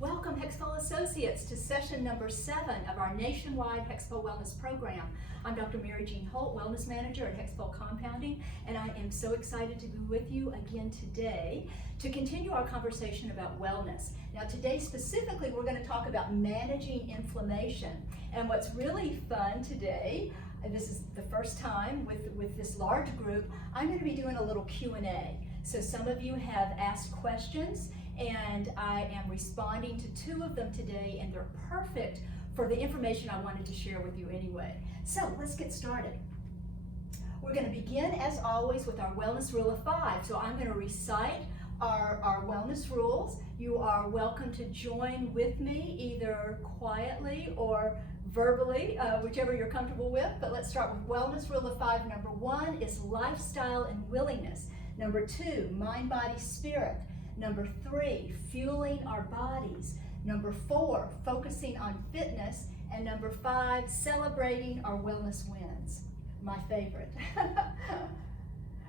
Welcome, HEXPOL Associates, to session number 7 of our nationwide HEXPOL Wellness Program. I'm Dr. Mary Jean Holt, Wellness Manager at HEXPOL Compounding, and I am so excited to be with you again today to continue our conversation about wellness. Now today specifically we're going to talk about managing inflammation, and what's really fun today, and this is the first time with this large group, I'm going to be doing a little Q&A. So some of you have asked questions, and I am responding to 2 of them today, and they're perfect for the information I wanted to share with you anyway. So let's get started. We're going to begin, as always, with our wellness rule of 5. So I'm going to recite our wellness rules. You are welcome to join with me, either quietly or verbally, whichever you're comfortable with. But let's start with wellness rule of 5. Number 1 is lifestyle and willingness. Number 2, mind, body, spirit. Number 3, fueling our bodies. Number 4, focusing on fitness. And number 5, celebrating our wellness wins. My favorite.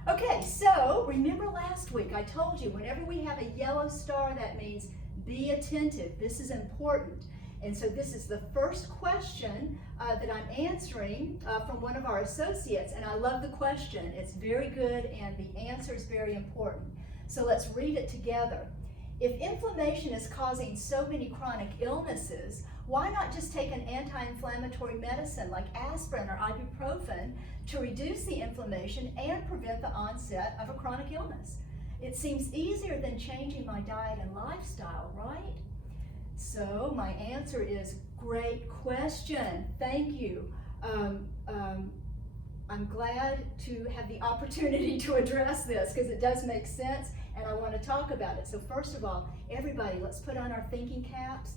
Okay, so remember last week I told you whenever we have a yellow star, that means be attentive. This is important. And so this is the first question that I'm answering from one of our associates, and I love the question. It's very good and the answer is very important. So let's read it together. If inflammation is causing so many chronic illnesses, why not just take an anti-inflammatory medicine like aspirin or ibuprofen to reduce the inflammation and prevent the onset of a chronic illness? It seems easier than changing my diet and lifestyle, right? So my answer is, great question. Thank you. I'm glad to have the opportunity to address this because it does make sense and I want to talk about it. So first of all, everybody, let's put on our thinking caps.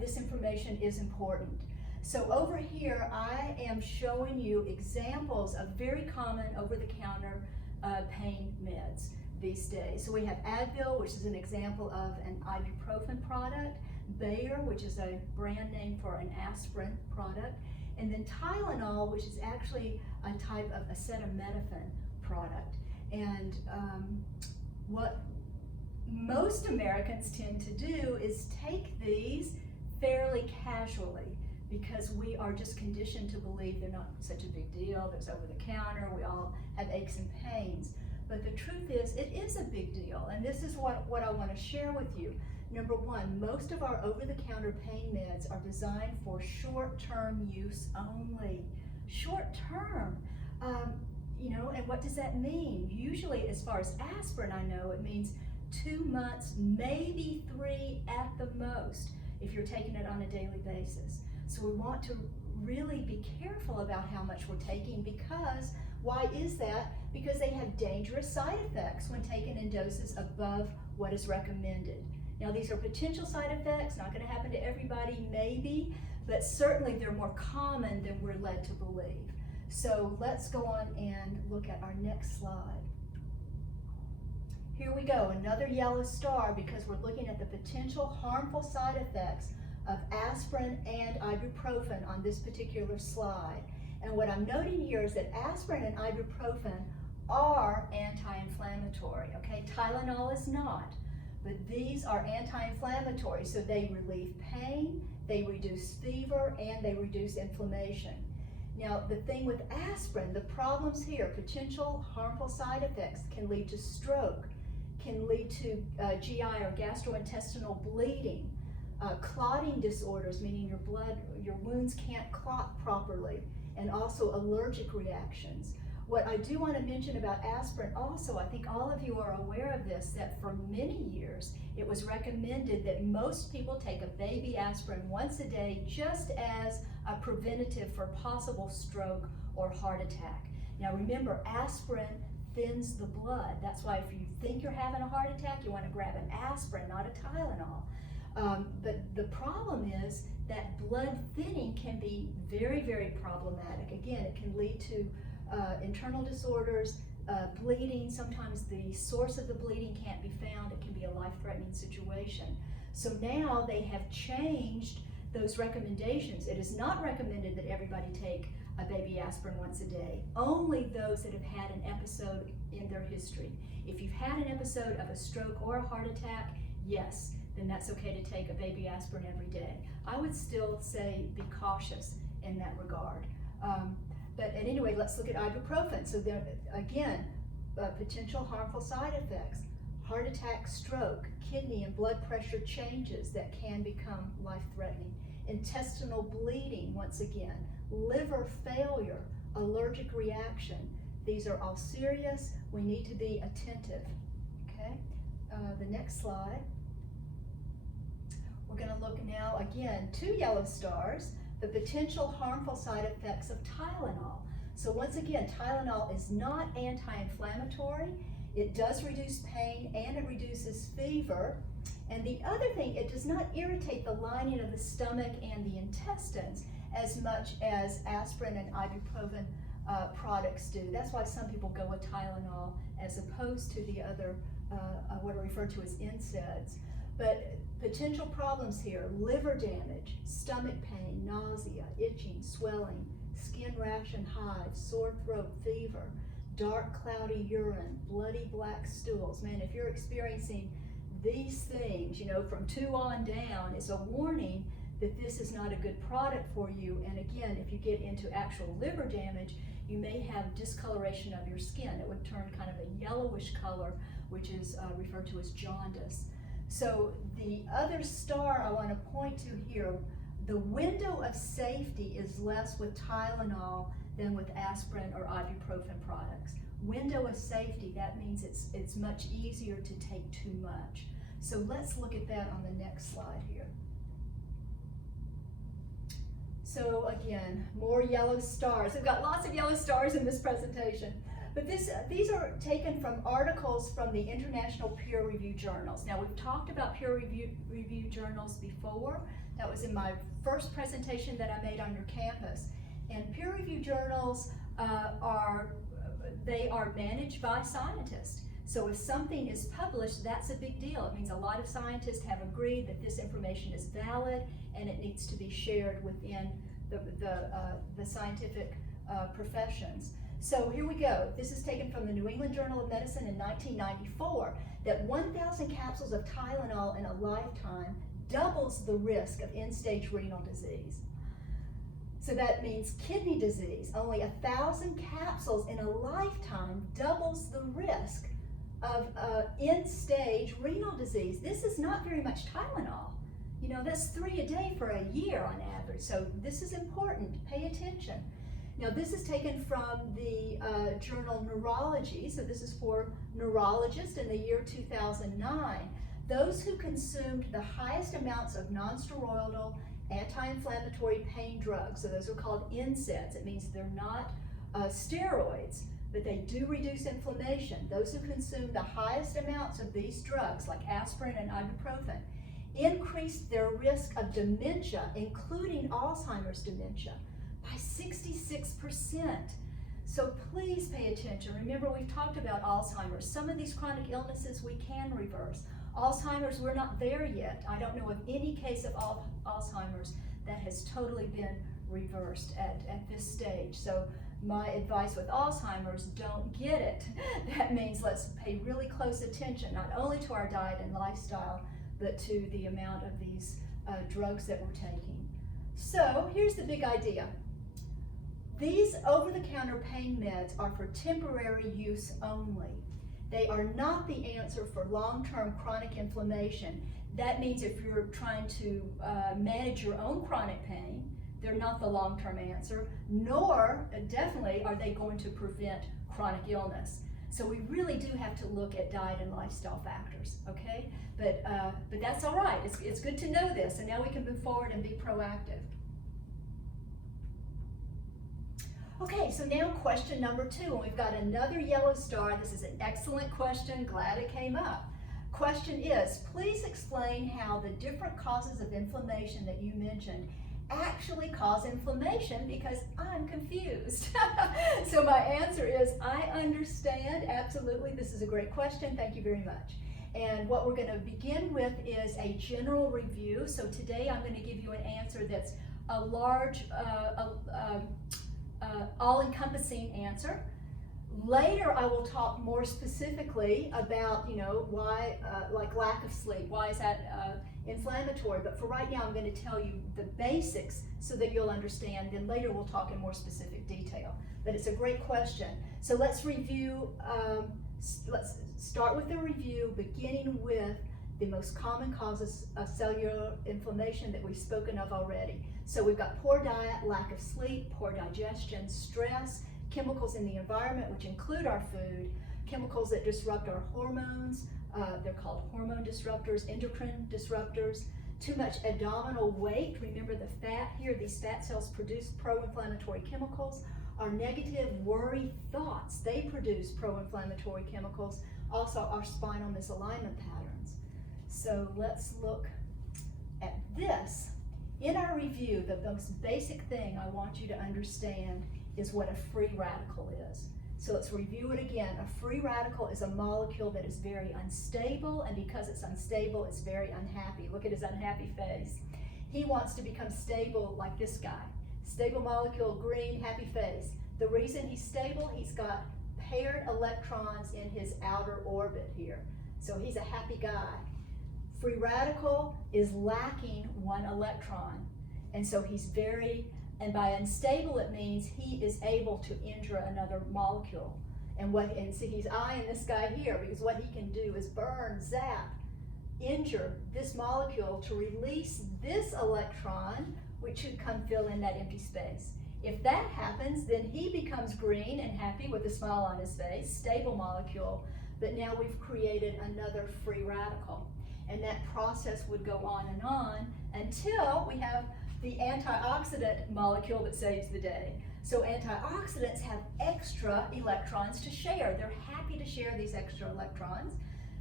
This information is important. So over here, I am showing you examples of very common over-the-counter pain meds these days. So we have Advil, which is an example of an ibuprofen product, Bayer, which is a brand name for an aspirin product, and then Tylenol, which is actually a type of acetaminophen product. And what most Americans tend to do is take these fairly casually because we are just conditioned to believe they're not such a big deal. There's over the counter, we all have aches and pains. But the truth is, it is a big deal, and this is what I want to share with you. Number 1, most of our over-the-counter pain meds are designed for short-term use only. Short-term, and what does that mean? Usually, as far as aspirin, I know it means 2 months, maybe 3 at the most, if you're taking it on a daily basis. So we want to really be careful about how much we're taking because, why is that? Because they have dangerous side effects when taken in doses above what is recommended. Now these are potential side effects, not going to happen to everybody, maybe, but certainly they're more common than we're led to believe. So let's go on and look at our next slide. Here we go, another yellow star because we're looking at the potential harmful side effects of aspirin and ibuprofen on this particular slide. And what I'm noting here is that aspirin and ibuprofen are anti-inflammatory, okay? Tylenol is not. But these are anti-inflammatory, so they relieve pain, they reduce fever, and they reduce inflammation. Now, the thing with aspirin, the problems here, potential harmful side effects can lead to stroke, can lead to GI or gastrointestinal bleeding, clotting disorders, meaning your wounds can't clot properly, and also allergic reactions. What I do want to mention about aspirin also, I think all of you are aware of this, that for many years it was recommended that most people take a baby aspirin once a day just as a preventative for possible stroke or heart attack. Now remember, aspirin thins the blood. That's why if you think you're having a heart attack, you want to grab an aspirin, not a Tylenol. But the problem is that blood thinning can be very, very problematic. Again, it can lead to internal disorders, bleeding. Sometimes the source of the bleeding can't be found. It can be a life-threatening situation. So now they have changed those recommendations. It is not recommended that everybody take a baby aspirin once a day. Only those that have had an episode in their history. If you've had an episode of a stroke or a heart attack, yes, then that's okay to take a baby aspirin every day. I would still say be cautious in that regard. But anyway, let's look at ibuprofen. So there, again, potential harmful side effects: heart attack, stroke, kidney and blood pressure changes that can become life-threatening, intestinal bleeding, once again, liver failure, allergic reaction. These are all serious. We need to be attentive. Okay, the next slide. We're going to look now, again, 2 yellow stars, the potential harmful side effects of Tylenol. So once again, Tylenol is not anti-inflammatory. It does reduce pain and it reduces fever. And the other thing, it does not irritate the lining of the stomach and the intestines as much as aspirin and ibuprofen products do. That's why some people go with Tylenol as opposed to the other, what are referred to as NSAIDs. But potential problems here: liver damage, stomach pain, nausea, itching, swelling, skin rash and hives, sore throat, fever, dark cloudy urine, bloody black stools. Man, if you're experiencing these things, you know, from 2 on down, it's a warning that this is not a good product for you. And again, if you get into actual liver damage, you may have discoloration of your skin. It would turn kind of a yellowish color, which is referred to as jaundice. So the other star I want to point to here, the window of safety is less with Tylenol than with aspirin or ibuprofen products. Window of safety, that means it's much easier to take too much. So let's look at that on the next slide here. So again, more yellow stars. We've got lots of yellow stars in this presentation. But these are taken from articles from the international peer-reviewed journals. Now, we've talked about peer-reviewed journals before. That was in my first presentation that I made on your campus. And peer-reviewed journals are managed by scientists. So if something is published, that's a big deal. It means a lot of scientists have agreed that this information is valid and it needs to be shared within the scientific professions. So here we go. This is taken from the New England Journal of Medicine in 1994, that 1,000 capsules of Tylenol in a lifetime doubles the risk of end-stage renal disease. So that means kidney disease. Only 1,000 capsules in a lifetime doubles the risk of end-stage renal disease. This is not very much Tylenol. You know, that's 3 a day for a year on average. So this is important. Pay attention. Now, this is taken from the journal Neurology, so this is for neurologists in the year 2009. Those who consumed the highest amounts of non-steroidal anti-inflammatory pain drugs, so those are called NSAIDs. It means they're not steroids, but they do reduce inflammation. Those who consumed the highest amounts of these drugs, like aspirin and ibuprofen, increased their risk of dementia, including Alzheimer's dementia, by 66%. So please pay attention. Remember, we've talked about Alzheimer's. Some of these chronic illnesses we can reverse. Alzheimer's, we're not there yet. I don't know of any case of Alzheimer's that has totally been reversed at this stage. So my advice with Alzheimer's, don't get it. That means let's pay really close attention, not only to our diet and lifestyle, but to the amount of these drugs that we're taking. So here's the big idea. These over-the-counter pain meds are for temporary use only. They are not the answer for long-term chronic inflammation. That means if you're trying to manage your own chronic pain, they're not the long-term answer, nor definitely are they going to prevent chronic illness. So we really do have to look at diet and lifestyle factors, okay? But that's all right. It's good to know this, and now we can move forward and be proactive. Okay, so now question number 2, and we've got another yellow star. This is an excellent question. Glad it came up. Question is, please explain how the different causes of inflammation that you mentioned actually cause inflammation, because I'm confused. So my answer is, I understand, absolutely. This is a great question. Thank you very much. And what we're going to begin with is a general review. So today I'm going to give you an answer that's a large, all-encompassing answer. Later, I will talk more specifically about, why, like lack of sleep, why is that inflammatory? But for right now, I'm going to tell you the basics so that you'll understand. Then later, we'll talk in more specific detail. But it's a great question. So let's review, let's start with the review, beginning with the most common causes of cellular inflammation that we've spoken of already. So we've got poor diet, lack of sleep, poor digestion, stress, chemicals in the environment, which include our food, chemicals that disrupt our hormones, they're called hormone disruptors, endocrine disruptors, too much abdominal weight. Remember the fat here, these fat cells produce pro-inflammatory chemicals. Our negative worry thoughts, they produce pro-inflammatory chemicals. Also our spinal misalignment patterns. So let's look at this. In our review, the most basic thing I want you to understand is what a free radical is. So let's review it again. A free radical is a molecule that is very unstable, and because it's unstable, it's very unhappy. Look at his unhappy face. He wants to become stable like this guy. Stable molecule, green, happy face. The reason he's stable, he's got paired electrons in his outer orbit here. So he's a happy guy. Free radical is lacking one electron. And so he's and by unstable it means he is able to injure another molecule. And see, he's eyeing this guy here because what he can do is burn, zap, injure this molecule to release this electron, which should come fill in that empty space. If that happens, then he becomes green and happy with a smile on his face, stable molecule, but now we've created another free radical. And that process would go on until we have the antioxidant molecule that saves the day. So antioxidants have extra electrons to share. They're happy to share these extra electrons.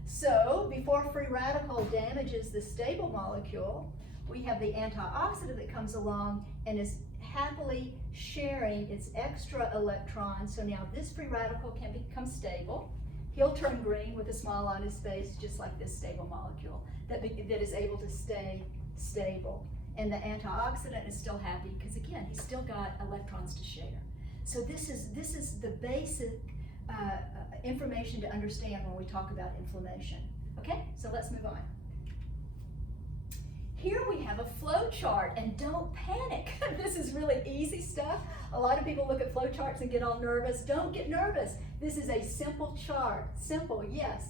So before free radical damages the stable molecule, we have the antioxidant that comes along and is happily sharing its extra electrons. So now this free radical can become stable. He'll turn green with a smile on his face, just like this stable molecule that is able to stay stable. And the antioxidant is still happy because, again, he's still got electrons to share. So this is the basic information to understand when we talk about inflammation. Okay, so let's move on. Here we have a flow chart, and don't panic. This is really easy stuff. A lot of people look at flow charts and get all nervous. Don't get nervous. This is a simple chart. Simple, yes.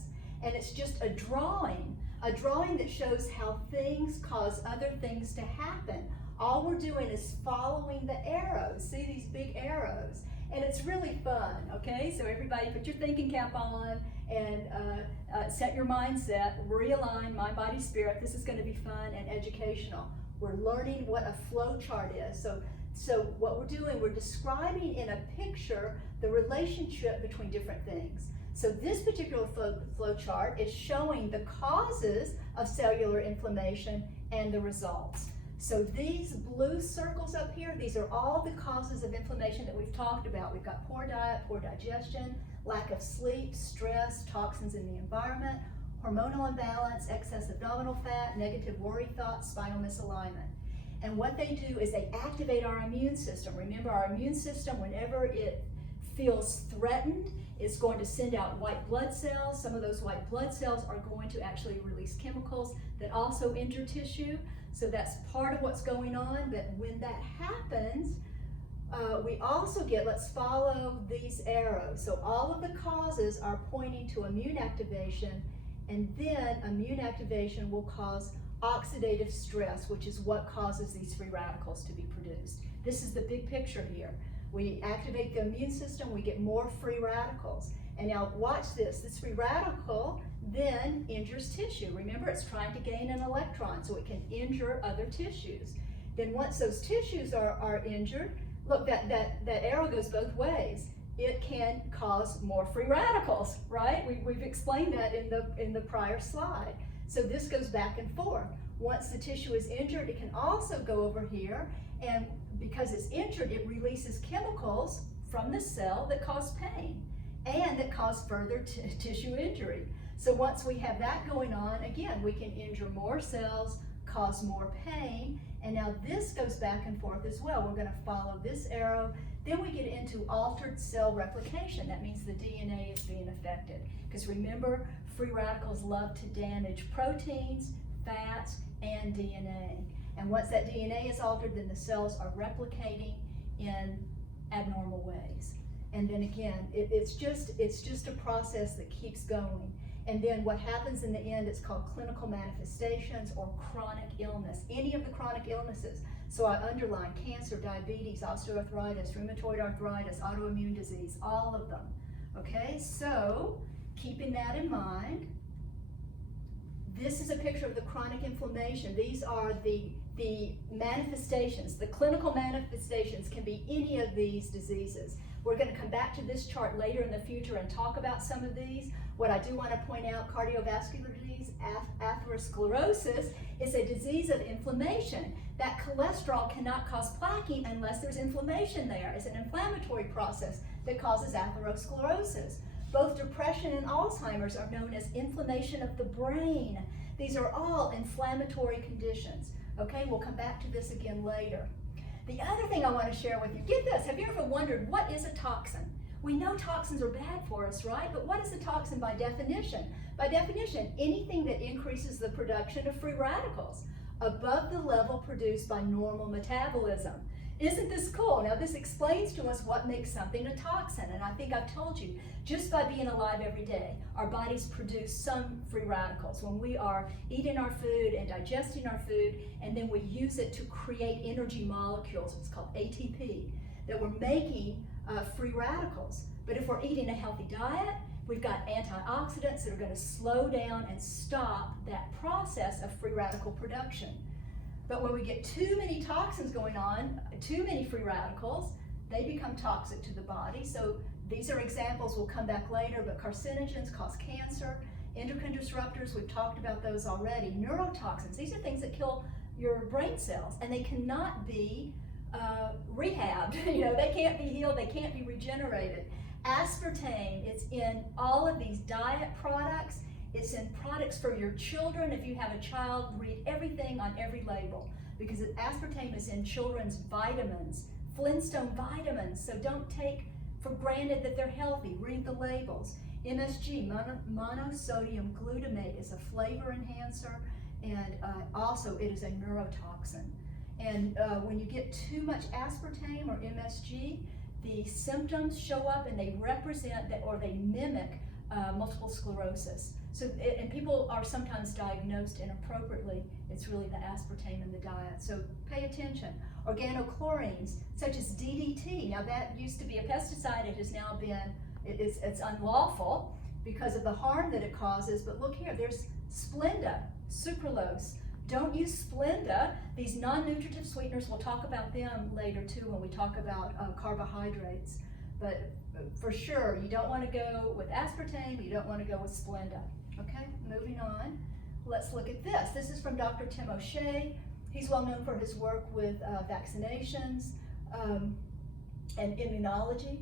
And it's just a drawing that shows how things cause other things to happen. All we're doing is following the arrows. See these big arrows? And it's really fun, okay? So everybody put your thinking cap on and set your mindset, realign mind, body, spirit. This is going to be fun and educational. We're learning what a flow chart is. So what we're doing, we're describing in a picture the relationship between different things. So this particular flow chart is showing the causes of cellular inflammation and the results. So these blue circles up here, these are all the causes of inflammation that we've talked about. We've got poor diet, poor digestion, lack of sleep, stress, toxins in the environment, hormonal imbalance, excess abdominal fat, negative worry thoughts, spinal misalignment. And what they do is they activate our immune system. Remember, our immune system, whenever it feels threatened, it's going to send out white blood cells. Some of those white blood cells are going to actually release chemicals that also injure tissue. So that's part of what's going on. But when that happens, we also get, let's follow these arrows. So all of the causes are pointing to immune activation, and then immune activation will cause oxidative stress, which is what causes these free radicals to be produced. This is the big picture here. We activate the immune system, we get more free radicals. And now watch this. This free radical then injures tissue. Remember, it's trying to gain an electron so it can injure other tissues. Then once those tissues are injured, look, that arrow goes both ways. It can cause more free radicals, right? We've explained that in the prior slide. So this goes back and forth. Once the tissue is injured, it can also go over here, and because it's injured, it releases chemicals from the cell that cause pain and that cause further tissue injury. So once we have that going on, again, we can injure more cells, cause more pain, and now this goes back and forth as well. We're going to follow this arrow. Then we get into altered cell replication. That means the DNA is being affected. Because remember, free radicals love to damage proteins, fats, and DNA. And once that DNA is altered, then the cells are replicating in abnormal ways. And then again, it's just a process that keeps going. And then what happens in the end, it's called clinical manifestations or chronic illness. Any of the chronic illnesses. So I underline cancer, diabetes, osteoarthritis, rheumatoid arthritis, autoimmune disease, all of them. Okay, so keeping that in mind, this is a picture of the chronic inflammation. These are the manifestations. The clinical manifestations can be any of these diseases. We're going to come back to this chart later in the future and talk about some of these. What I do want to point out, cardiovascular disease, atherosclerosis, is a disease of inflammation. That cholesterol cannot cause plaquing unless there's inflammation there. It's an inflammatory process that causes atherosclerosis. Both depression and Alzheimer's are known as inflammation of the brain. These are all inflammatory conditions. Okay, we'll come back to this again later. The other thing I want to share with you, get this, have you ever wondered what is a toxin? We know toxins are bad for us, right? But what is a toxin by definition? By definition, anything that increases the production of free radicals above the level produced by normal metabolism. Isn't this cool? Now this explains to us what makes something a toxin, and I think I've told you, just by being alive every day, our bodies produce some free radicals. When we are eating our food and digesting our food, and then we use it to create energy molecules, it's called ATP, that we're making free radicals. But if we're eating a healthy diet, we've got antioxidants that are going to slow down and stop that process of free radical production. But when we get too many toxins going on, too many free radicals, they become toxic to the body. So these are examples, we'll come back later, but carcinogens cause cancer, endocrine disruptors, we've talked about those already. Neurotoxins, these are things that kill your brain cells, and they cannot be rehabbed. You know, they can't be healed, they can't be regenerated. Aspartame, it's in all of these diet products. It's in products for your children. If you have a child, read everything on every label, because aspartame is in children's vitamins, Flintstone vitamins, so don't take for granted that they're healthy. Read the labels. MSG, monosodium glutamate, is a flavor enhancer, and also it is a neurotoxin. And when you get too much aspartame or MSG, the symptoms show up and they represent that, or they mimic multiple sclerosis. So, and people are sometimes diagnosed inappropriately. It's really the aspartame in the diet. So pay attention. Organochlorines, such as DDT. Now that used to be a pesticide. It has now been, it's unlawful because of the harm that it causes. But look here, there's Splenda, sucralose. Don't use Splenda. These non-nutritive sweeteners, we'll talk about them later too when we talk about carbohydrates. But for sure, you don't want to go with aspartame, you don't want to go with Splenda. Okay, moving on. Let's look at this. This is from Dr. Tim OShea. He's well known for his work with vaccinations and immunology.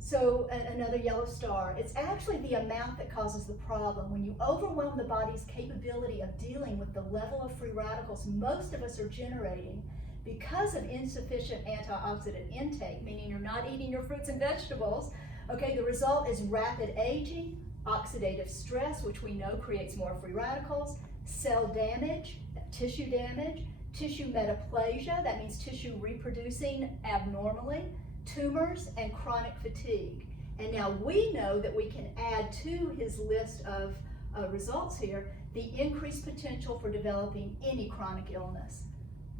So another yellow star, it's actually the amount that causes the problem. When you overwhelm the body's capability of dealing with the level of free radicals most of us are generating because of insufficient antioxidant intake, meaning you're not eating your fruits and vegetables, okay, the result is rapid aging, oxidative stress, which we know creates more free radicals, cell damage, tissue metaplasia, that means tissue reproducing abnormally, tumors, and chronic fatigue. And now we know that we can add to his list of results here the increased potential for developing any chronic illness.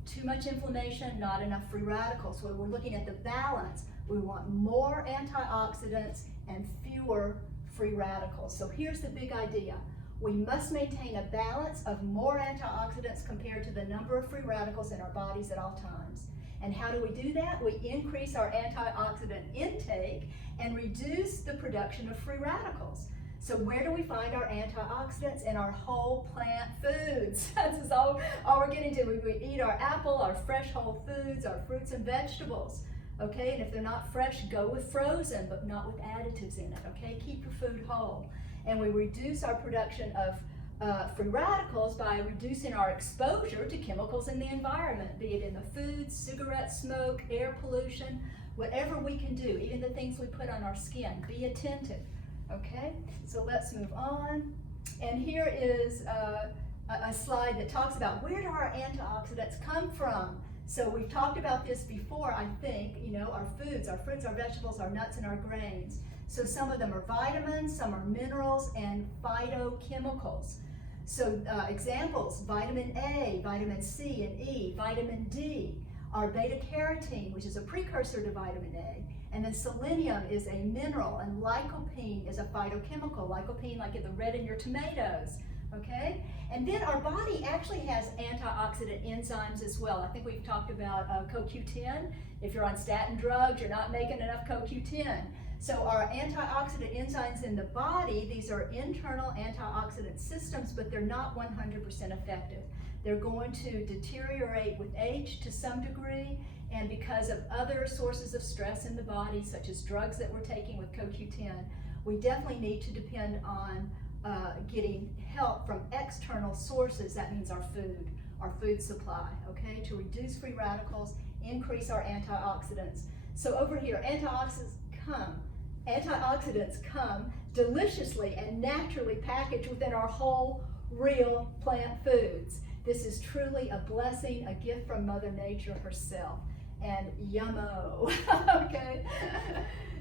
Too much inflammation, not enough free radicals. So we're looking at the balance. We want more antioxidants and fewer free radicals. So here's the big idea. We must maintain a balance of more antioxidants compared to the number of free radicals in our bodies at all times. And how do we do that? We increase our antioxidant intake and reduce the production of free radicals. So where do we find our antioxidants? In our whole plant foods. This is all we're getting to. We eat our apple, our fresh whole foods, our fruits and vegetables. Okay, and if they're not fresh, go with frozen, but not with additives in it. Okay, keep your food whole. And we reduce our production of free radicals by reducing our exposure to chemicals in the environment, be it in the food, cigarette smoke, air pollution, whatever we can do, even the things we put on our skin, be attentive, okay? So let's move on. And here is a slide that talks about where do our antioxidants come from? So we've talked about this before, I think, you know, our foods, our fruits, our vegetables, our nuts, and our grains. So some of them are vitamins, some are minerals, and phytochemicals. So examples, vitamin A, vitamin C and E, vitamin D, our beta carotene, which is a precursor to vitamin A, and then selenium is a mineral, and lycopene is a phytochemical, lycopene like in the red in your tomatoes, okay? And then our body actually has antioxidant enzymes as well. I think we've talked about CoQ10. If you're on statin drugs, you're not making enough CoQ10. So our antioxidant enzymes in the body, these are internal antioxidant systems, but they're not 100% effective. They're going to deteriorate with age to some degree, and because of other sources of stress in the body, such as drugs that we're taking with CoQ10, we definitely need to depend on getting help from external sources. That means our food supply, okay, to reduce free radicals, increase our antioxidants. So over here, antioxidants come deliciously and naturally packaged within our whole, real plant foods. This is truly a blessing, a gift from Mother Nature herself. And yummo, okay?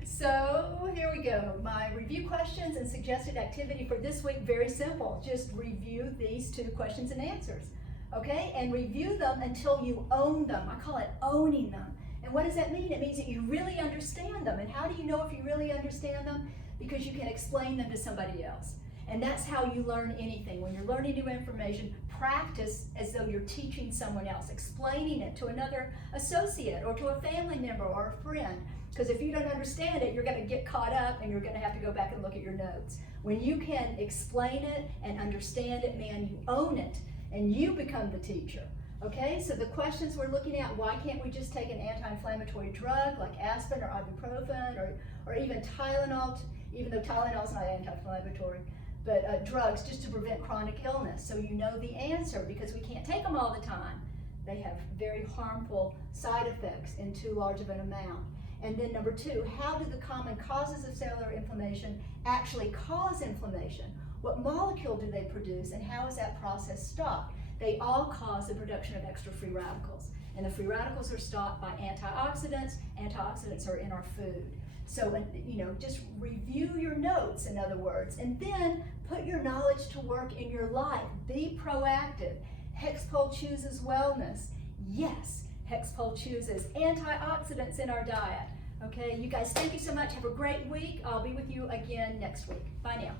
So here we go. My review questions and suggested activity for this week, very simple. Just review these 2 questions and answers, okay? And review them until you own them. I call it owning them. And what does that mean? It means that you really understand them. And how do you know if you really understand them? Because you can explain them to somebody else. And that's how you learn anything. When you're learning new information, practice as though you're teaching someone else, explaining it to another associate or to a family member or a friend. Because if you don't understand it, you're going to get caught up and you're going to have to go back and look at your notes. When you can explain it and understand it, man, you own it and you become the teacher. Okay, so the questions we're looking at, why can't we just take an anti-inflammatory drug like aspirin or ibuprofen or even Tylenol, even though Tylenol is not anti-inflammatory, but drugs just to prevent chronic illness. So you know the answer because we can't take them all the time. They have very harmful side effects in too large of an amount. And then number 2, how do the common causes of cellular inflammation actually cause inflammation? What molecule do they produce and how is that process stopped? They all cause the production of extra free radicals. And the free radicals are stopped by antioxidants. Antioxidants are in our food. So, you know, just review your notes, in other words, and then put your knowledge to work in your life. Be proactive. HEXPOL chooses wellness. Yes, HEXPOL chooses antioxidants in our diet. Okay, you guys, thank you so much. Have a great week. I'll be with you again next week. Bye now.